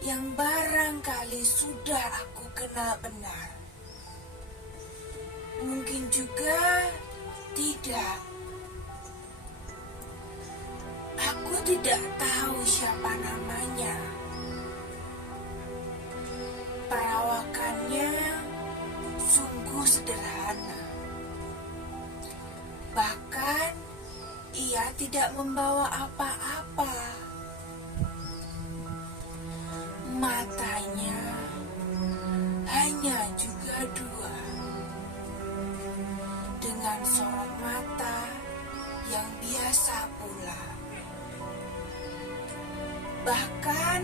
yang barangkali sudah aku kenal benar. Mungkin juga tidak. Aku tidak tahu siapa namanya. Perawakannya sungguh sederhana. Bahkan ia tidak membawa apa-apa. Matanya hanya juga dua, dengan sorot mata yang biasa pula. Bahkan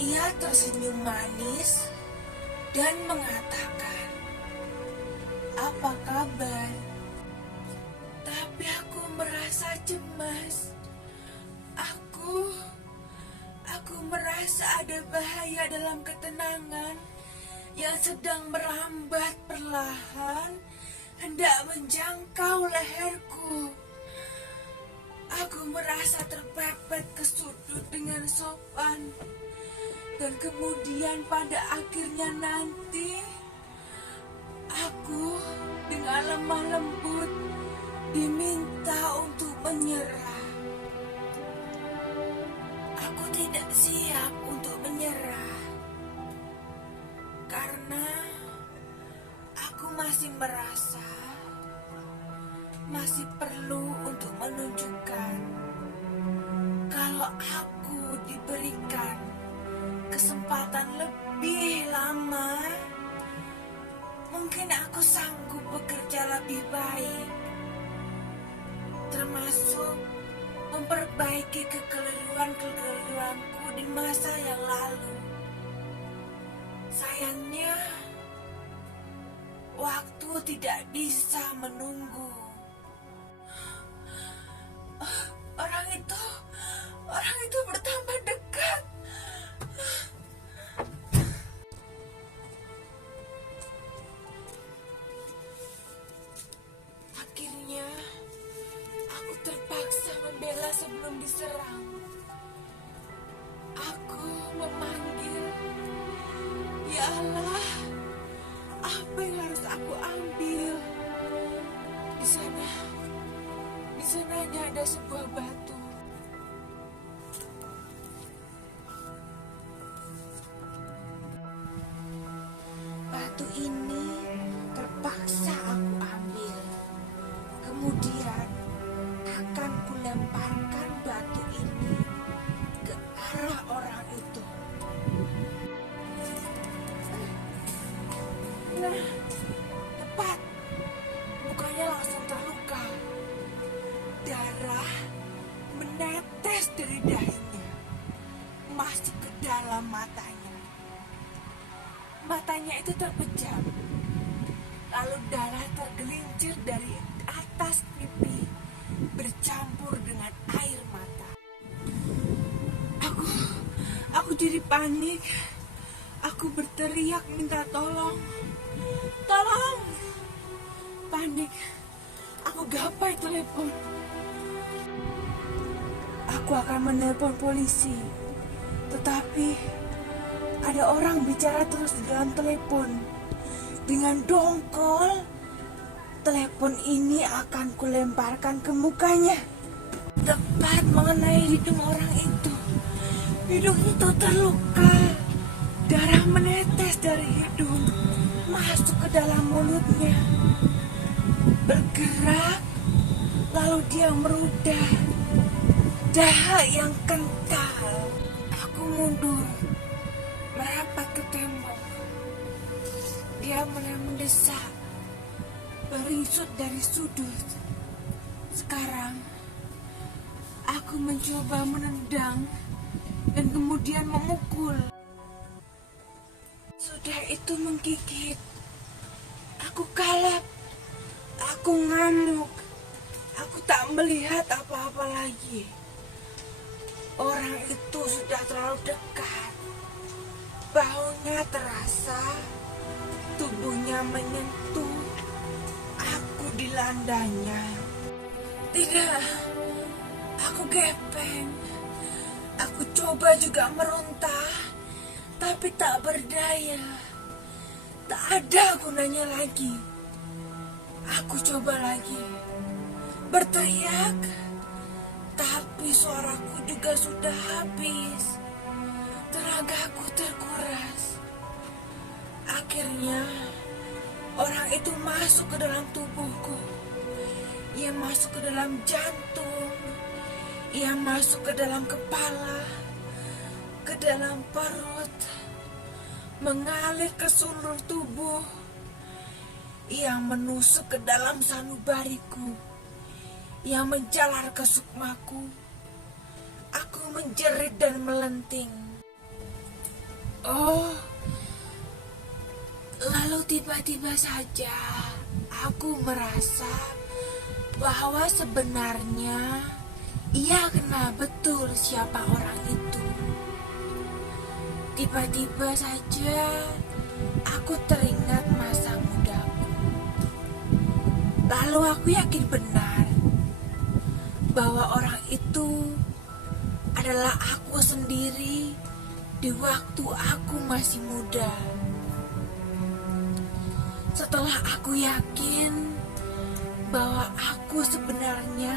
ia tersenyum manis dan mengatakan, "Apa kabar?" Tapi aku merasa cemas. Aku merasa ada bahaya dalam ketenangan yang sedang merambat perlahan hendak menjangkau leherku. Aku merasa terpepet ke sudut dengan sopan. Dan kemudian pada akhirnya nanti, aku dengan lemah lembut diminta untuk menyerah. Aku tidak siap untuk menyerah. Karena aku masih merasa masih perlu untuk menunjukkan kalau aku diberikan kesempatan lebih lama, mungkin aku sanggup bekerja lebih baik, termasuk memperbaiki kekeliruanku di masa yang lalu. Sayangnya, waktu tidak bisa menunggu. Orang itu bertambah dekat. Akhirnya, aku terpaksa membela sebelum diserang. Aku memanggil, "Ya Allah, apa yang harus aku ambil?" Di sana hanya ada sebuah batu. Batu ini terpaksa aku ambil. Kemudian akan kulemparkan batu ini ke arah orang itu. Nah, tepat. Mukanya langsung terluka. Darah menetes dari dahinya, masuk ke dalam matanya. Matanya itu terpejam. Lalu darah tergelincir dari atas pipi, bercampur dengan air mata. Aku jadi panik. Aku berteriak minta tolong. Tolong! Panik. Aku gapai telepon. Aku akan menelpon polisi. Tetapi ada orang bicara terus di dalam telepon. Dengan dongkol, telepon ini akan kulemparkan ke mukanya. Tepat mengenai hidung orang itu. Hidung itu terluka. Darah menetes dari hidung masuk ke dalam mulutnya. Bergerak, lalu dia merudah. Dahak yang kental. Aku mundur, merapat ke tembok. Dia mulai mendesak, beringsut dari sudut. Sekarang, aku mencoba menendang dan kemudian memukul. Sudah itu menggigit. Aku kalap. Aku ngamuk. Aku tak melihat apa-apa lagi. Orang itu sudah terlalu dekat. Baunya terasa, tubuhnya menyentuh. Aku dilandanya. Tidak, aku gepeng. Aku coba juga meronta, tapi tak berdaya. Tak ada gunanya lagi. Aku coba lagi berteriak, tapi suaraku juga sudah habis. Tenagaku terkuras. Akhirnya orang itu masuk ke dalam tubuhku. Ia masuk ke dalam jantung. Ia masuk ke dalam kepala, ke dalam perut, mengalir ke seluruh tubuh. Ia menusuk ke dalam sanubariku. Ia menjalar ke sukmaku. Aku menjerit dan melenting. Oh, lalu tiba-tiba saja aku merasa bahwa sebenarnya ia kenal betul siapa orang itu. Tiba-tiba saja aku teringat masa mudaku. Lalu aku yakin benar bahwa orang itu adalah aku sendiri di waktu aku masih muda. Setelah aku yakin bahwa aku sebenarnya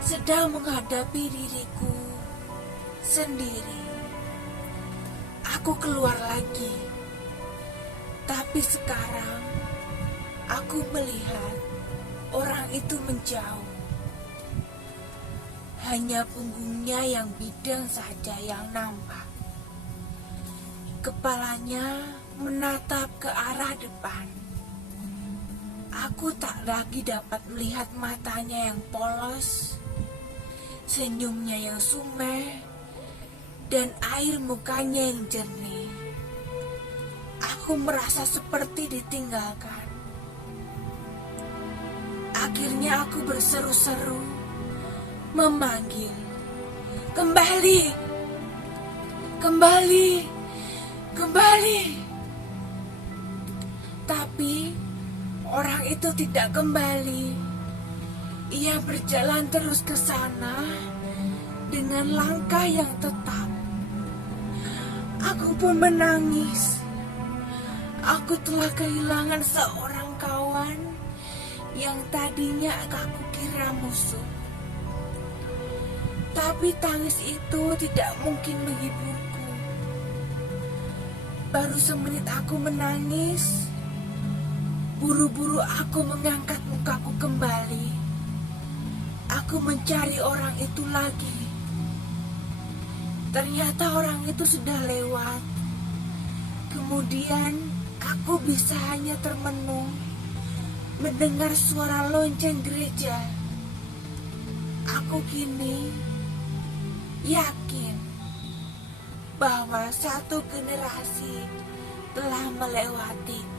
sedang menghadapi diriku sendiri, aku keluar lagi. Tapi sekarang aku melihat orang itu menjauh. Hanya punggungnya yang bidang saja yang nampak. Kepalanya menatap ke arah depan. Aku tak lagi dapat melihat matanya yang polos, senyumnya yang sumeh, dan air mukanya yang jernih. Aku merasa seperti ditinggalkan. Akhirnya aku berseru-seru, memanggil, "Kembali! Kembali! Kembali!" Tapi orang itu tidak kembali. Ia berjalan terus ke sana dengan langkah yang tetap. Aku pun menangis. Aku telah kehilangan seorang kawan yang tadinya aku kira musuh. Tapi tangis itu tidak mungkin menghiburku. Baru semenit aku menangis, buru-buru aku mengangkat mukaku kembali. Aku mencari orang itu lagi. Ternyata orang itu sudah lewat. Kemudian aku bisa hanya termenung mendengar suara lonceng gereja. Aku kini yakin bahwa satu generasi telah melewati.